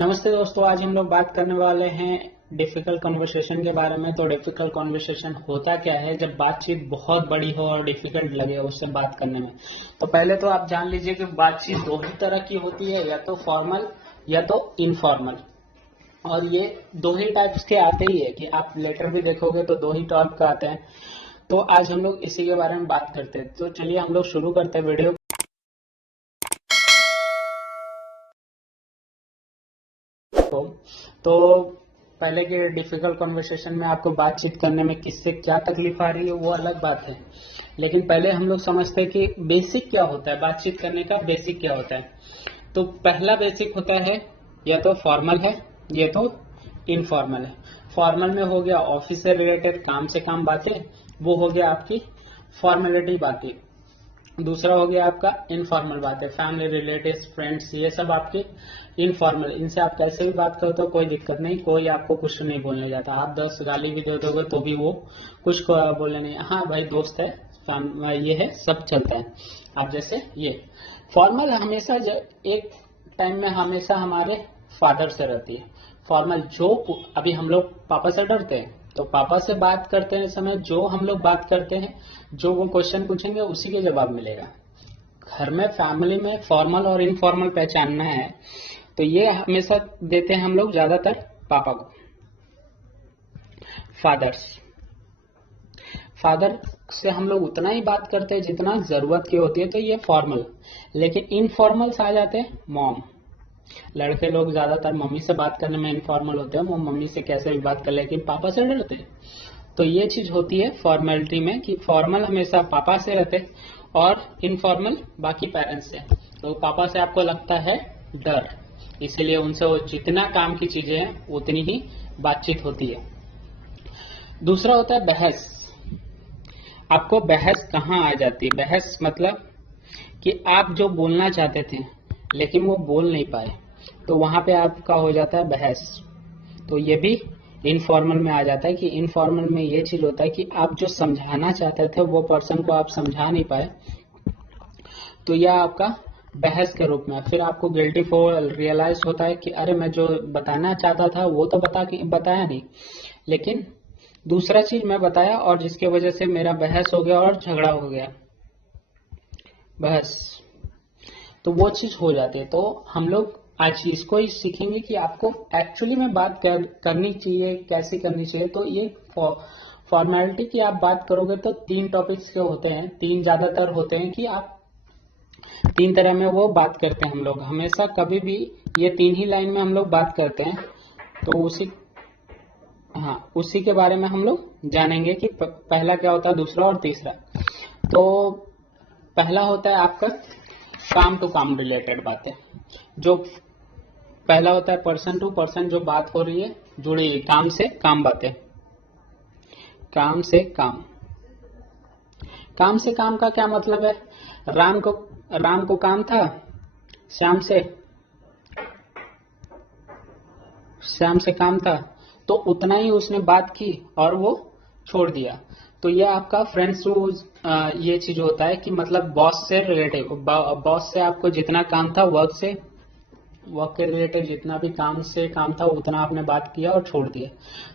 नमस्ते दोस्तों, आज हम लोग बात करने वाले हैं डिफिकल्ट कॉन्वर्सेशन के बारे में। तो डिफिकल्ट कॉन्वर्सेशन होता क्या है जब बातचीत बहुत बड़ी हो और डिफिकल्ट लगे उससे बात करने में। तो पहले तो आप जान लीजिए कि बातचीत दो ही तरह की होती है, या तो फॉर्मल या तो इनफॉर्मल। और ये दो ही टाइप्स के आते ही है कि आप लेटर भी देखोगे तो दो ही टाइप का आते हैं। तो आज हम लोग इसी के बारे में बात करते हैं। तो चलिए हम लोग शुरू करते हैं वीडियो को। तो पहले के डिफिकल्ट कॉन्वर्सेशन में आपको बातचीत करने में किससे क्या तकलीफ आ रही है वो अलग बात है, लेकिन पहले हम लोग समझते हैं कि बेसिक क्या होता है, बातचीत करने का बेसिक क्या होता है। तो पहला बेसिक होता है या तो फॉर्मल है या तो इनफॉर्मल है। फॉर्मल में हो गया ऑफिस से रिलेटेड काम से काम बातें, वो हो गया आपकी फॉर्मेलिटी बातें। दूसरा हो गया आपका इनफॉर्मल बात है, फैमिली रिलेटिव्स फ्रेंड्स, ये सब आपके इनफॉर्मल। इनसे आप कैसे भी बात करते हो कोई दिक्कत नहीं, कोई आपको कुछ नहीं बोलने जाता। आप 10 गाली भी दे दोगे तो भी वो कुछ बोले नहीं, हाँ भाई दोस्त है, ये है, सब चलता है। आप जैसे ये फॉर्मल हमेशा एक टाइम में हमेशा हमारे फादर से रहती है। फॉर्मल जो अभी हम लोग पापा से डरते हैं, तो पापा से बात करते हैं समय जो हम लोग बात करते हैं, जो वो क्वेश्चन पूछेंगे उसी के जवाब मिलेगा। घर में फैमिली में फॉर्मल और इनफॉर्मल पहचानना है तो ये हमेशा देते हैं हम लोग ज्यादातर पापा को। फादर्स, फादर से हम लोग उतना ही बात करते हैं जितना जरूरत की होती है, तो ये फॉर्मल। लेकिन इनफॉर्मल्स आ जाते हैं मॉम। लड़के लोग ज्यादातर मम्मी से बात करने में इनफॉर्मल होते हैं, वो मम्मी से कैसे भी बात कर, लेकिन पापा से डरते हैं। तो ये चीज होती है फॉर्मेलिटी में कि फॉर्मल हमेशा पापा से रहते और इनफॉर्मल बाकी पेरेंट्स से। तो पापा से आपको लगता है डर, इसीलिए उनसे वो जितना काम की चीजें हैं उतनी ही बातचीत होती है। दूसरा होता है बहस। आपको बहस कहाँ आ जाती है? बहस मतलब कि आप जो बोलना चाहते थे लेकिन वो बोल नहीं पाए, तो वहां पे आपका हो जाता है बहस। तो ये भी इनफॉर्मल में आ जाता है कि इनफॉर्मल में ये चीज होता है कि आप जो समझाना चाहते थे वो पर्सन को आप समझा नहीं पाए, तो यह आपका बहस के रूप में। फिर आपको गिल्टी फॉर रियलाइज होता है कि अरे मैं जो बताना चाहता था वो तो बताया नहीं, लेकिन दूसरा चीज मैं बताया और जिसके वजह से मेरा बहस हो गया और झगड़ा हो गया। बहस, तो वो चीज हो जाती है। तो हम लोग आज इसको ही सीखेंगे कि आपको एक्चुअली में बात करनी चाहिए, कैसे करनी चाहिए। तो ये फॉर्मेलिटी की आप बात करोगे तो 3 टॉपिक्स के होते हैं, 3 ज्यादातर होते हैं कि आप 3 तरह में वो बात करते हैं हम लोग हमेशा कभी भी। ये 3 ही लाइन में हम लोग बात करते हैं। तो उसी के बारे में हम लोग जानेंगे कि पहला क्या होता है, दूसरा और तीसरा। तो पहला होता है आपका काम टू काम रिलेटेड बातें। जो पहला होता है पर्सन टू पर्सन, जो बात हो रही है जुड़ी हुई काम से काम बातें। काम से काम, काम से काम का क्या मतलब है? राम को काम था श्याम से काम था, तो उतना ही उसने बात की और वो छोड़ दिया। तो ये आपका फ्रेंड्स टू ये चीज होता है कि मतलब बॉस से रिलेटिव, बॉस से आपको जितना काम था, वर्क के रिलेटेड जितना भी काम से काम था उतना आपने बात किया और छोड़ दिया।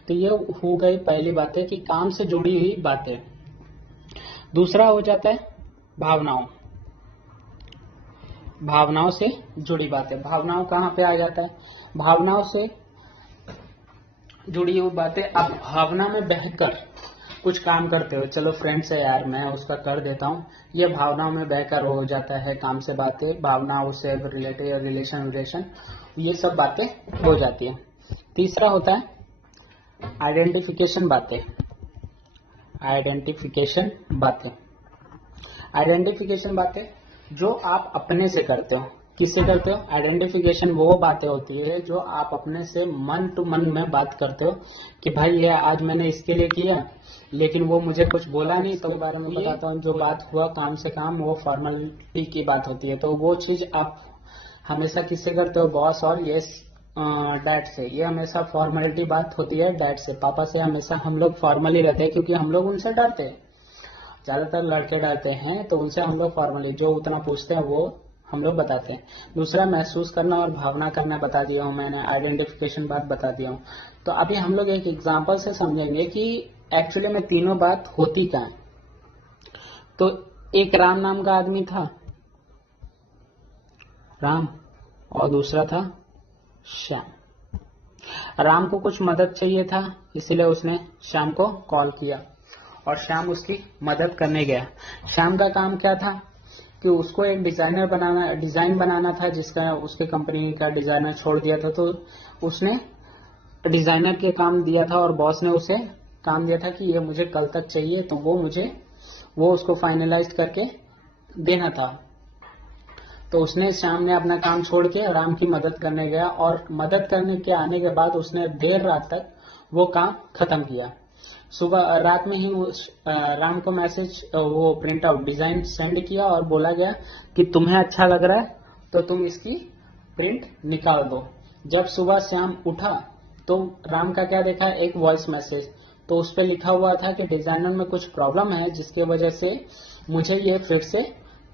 तो ये हो गई पहली बात है कि काम से जुड़ी हुई बातें। दूसरा हो जाता है भावनाओं से जुड़ी बातें। भावनाओं कहाँ पे आ जाता है? भावनाओं से जुड़ी हुई बातें। आप भावना में बहकर कुछ काम करते हो, चलो फ्रेंड्स है यार मैं उसका कर देता हूँ, ये भावनाओं में बहकर हो जाता है काम से बातें। भावनाओं से रिलेटेड रिलेशन ये सब बातें हो जाती है। तीसरा होता है आइडेंटिफिकेशन बातें। आइडेंटिफिकेशन बातें जो आप अपने से करते हो। किससे करते हो? आइडेंटिफिकेशन वो बातें होती है जो आप अपने से मन टू मन में बात करते हो कि भाई ये आज मैंने इसके लिए किया लेकिन वो मुझे कुछ बोला नहीं, तो बारे में बताता हूँ। जो बात हुआ काम से काम, वो फॉर्मेलिटी की बात होती है। तो वो चीज आप हमेशा किससे करते हो? बॉस और ये डैड से। ये हमेशा फॉर्मेलिटी बात होती है डैड से। पापा से हमेशा हम लोग फॉर्मली रहते हैं क्योंकि हम लोग उनसे डरते हैं, ज्यादातर लड़के डरते हैं, तो उनसे हम लोग फॉर्मली जो उतना पूछते हैं वो हम लोग बताते हैं। दूसरा महसूस करना और भावना करना बता दिया हूं मैंने, आइडेंटिफिकेशन बात बता दिया हूं। तो अभी हम लोग एक एग्जांपल से समझेंगे कि एक्चुअली में तीनों बात होती क्या है। तो एक राम नाम का आदमी था, राम, और दूसरा था श्याम। राम को कुछ मदद चाहिए था, इसलिए उसने श्याम को कॉल किया और श्याम उसकी मदद करने गया। श्याम का काम क्या था कि उसको एक डिजाइन बनाना था, जिसका उसके कंपनी का डिजाइनर छोड़ दिया था। तो उसने डिजाइनर के काम दिया था और बॉस ने उसे काम दिया था कि ये मुझे कल तक चाहिए, तो वो उसको फाइनलाइज करके देना था। तो उसने श्याम ने अपना काम छोड़ के राम की मदद करने गया और मदद करने के आने के बाद उसने देर रात तक वो काम खत्म किया। सुबह रात में ही राम को मैसेज, वो प्रिंट आउट डिजाइन सेंड किया और बोला गया कि तुम्हें अच्छा लग रहा है तो तुम इसकी प्रिंट निकाल दो। जब सुबह श्याम उठा तो राम का क्या देखा, एक वॉइस मैसेज। तो उस पर लिखा हुआ था कि डिजाइनर में कुछ प्रॉब्लम है, जिसके वजह से मुझे ये फिर से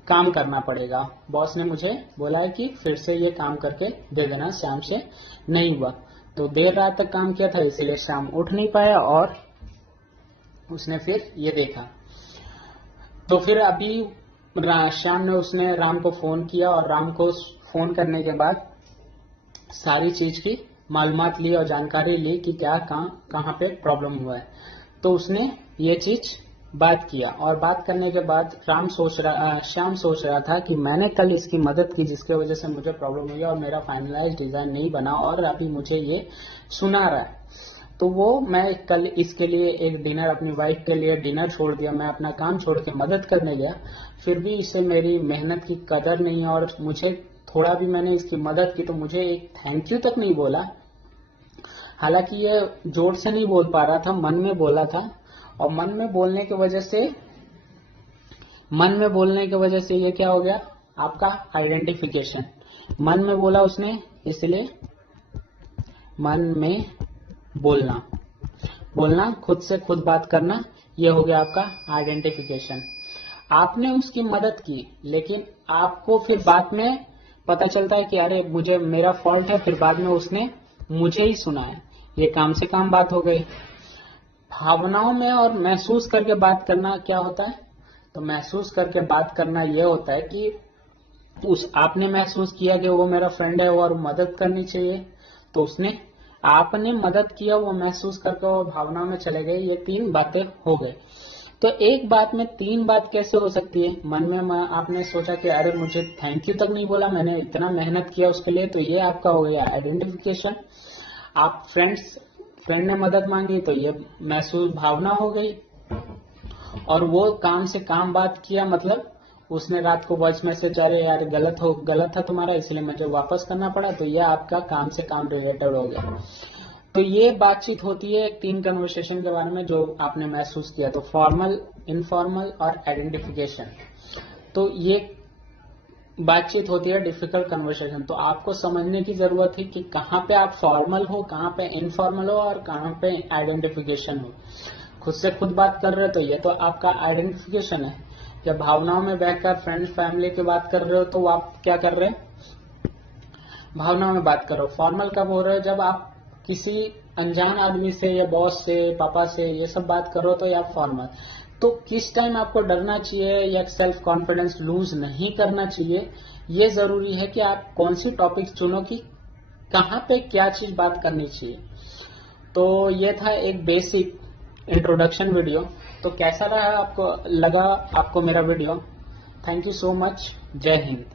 काम करना पड़ेगा। बॉस ने मुझे बोला है कि फिर से ये काम करके दे देना, श्याम से नहीं हुआ। तो देर रात तक काम किया था, इसलिए श्याम उठ नहीं पाया और उसने फिर ये देखा। तो फिर अभी श्याम ने उसने राम को फोन किया और राम को फोन करने के बाद सारी चीज की मालूमात ली और जानकारी ली कि क्या कहाँ पे प्रॉब्लम हुआ है। तो उसने ये चीज बात किया और बात करने के बाद श्याम सोच रहा था कि मैंने कल इसकी मदद की, जिसके वजह से मुझे प्रॉब्लम हुई और मेरा फाइनलाइज डिजाइन नहीं बना और अभी मुझे ये सुना रहा है। तो मैं कल इसके लिए एक डिनर, अपनी वाइफ के लिए डिनर छोड़ दिया, मैं अपना काम छोड़ के मदद करने गया, फिर भी इसे मेरी मेहनत की कदर नहीं और मुझे थोड़ा भी मैंने इसकी मदद की तो मुझे एक थैंक यू तक नहीं बोला। हालांकि ये जोर से नहीं बोल पा रहा था, मन में बोला था और मन में बोलने की वजह से ये क्या हो गया, आपका आइडेंटिफिकेशन। मन में बोला उसने, इसलिए मन में बोलना खुद से खुद बात करना, ये हो गया आपका आइडेंटिफिकेशन। आपने उसकी मदद की, लेकिन आपको फिर बाद में पता चलता है कि अरे मेरा फॉल्ट है, फिर बाद में उसने मुझे ही सुना है, ये काम से काम बात हो गई। भावनाओं में और महसूस करके बात करना क्या होता है, तो महसूस करके बात करना यह होता है कि आपने महसूस किया कि वो मेरा फ्रेंड है और मदद करनी चाहिए, तो आपने मदद किया, वो महसूस करके वो भावना में चले गए, ये 3 बातें हो गई। तो एक बात में 3 बात कैसे हो सकती है। मन में आपने सोचा कि अरे मुझे थैंक यू तक नहीं बोला, मैंने इतना मेहनत किया उसके लिए, तो ये आपका हो गया आइडेंटिफिकेशन। आप फ्रेंड ने मदद मांगी तो ये महसूस भावना हो गई। और वो काम से काम बात किया, मतलब उसने रात को वॉइस मैसेज, अरे यार गलत था तुम्हारा, इसलिए मुझे वापस करना पड़ा, तो ये आपका काम से काम रिलेटेड हो गया। तो ये बातचीत होती है 3 कन्वर्सेशन के बारे में जो आपने महसूस किया। तो फॉर्मल, इनफॉर्मल और आइडेंटिफिकेशन, तो ये बातचीत होती है डिफिकल्ट कन्वर्सेशन। तो आपको समझने की जरूरत है कि कहाँ पे आप फॉर्मल हो, कहाँ पे इनफॉर्मल हो और कहाँ पे आइडेंटिफिकेशन हो। खुद से खुद बात कर रहे हो तो ये तो आपका आइडेंटिफिकेशन है। जब भावनाओं में बैठकर फ्रेंड फैमिली की बात कर रहे हो तो आप क्या कर रहे हो, भावनाओं में बात कर रहे हो। फॉर्मल कब हो रहे हो, जब आप किसी अनजान आदमी से या बॉस से, पापा से, ये सब बात करो तो या फॉर्मल। तो किस टाइम आपको डरना चाहिए या सेल्फ कॉन्फिडेंस लूज नहीं करना चाहिए, ये जरूरी है कि आप कौन सी टॉपिक चुनो कि कहाँ पे क्या चीज बात करनी चाहिए। तो ये था एक बेसिक इंट्रोडक्शन वीडियो। तो कैसा लगा आपको मेरा video. Thank you so much. जय हिंद।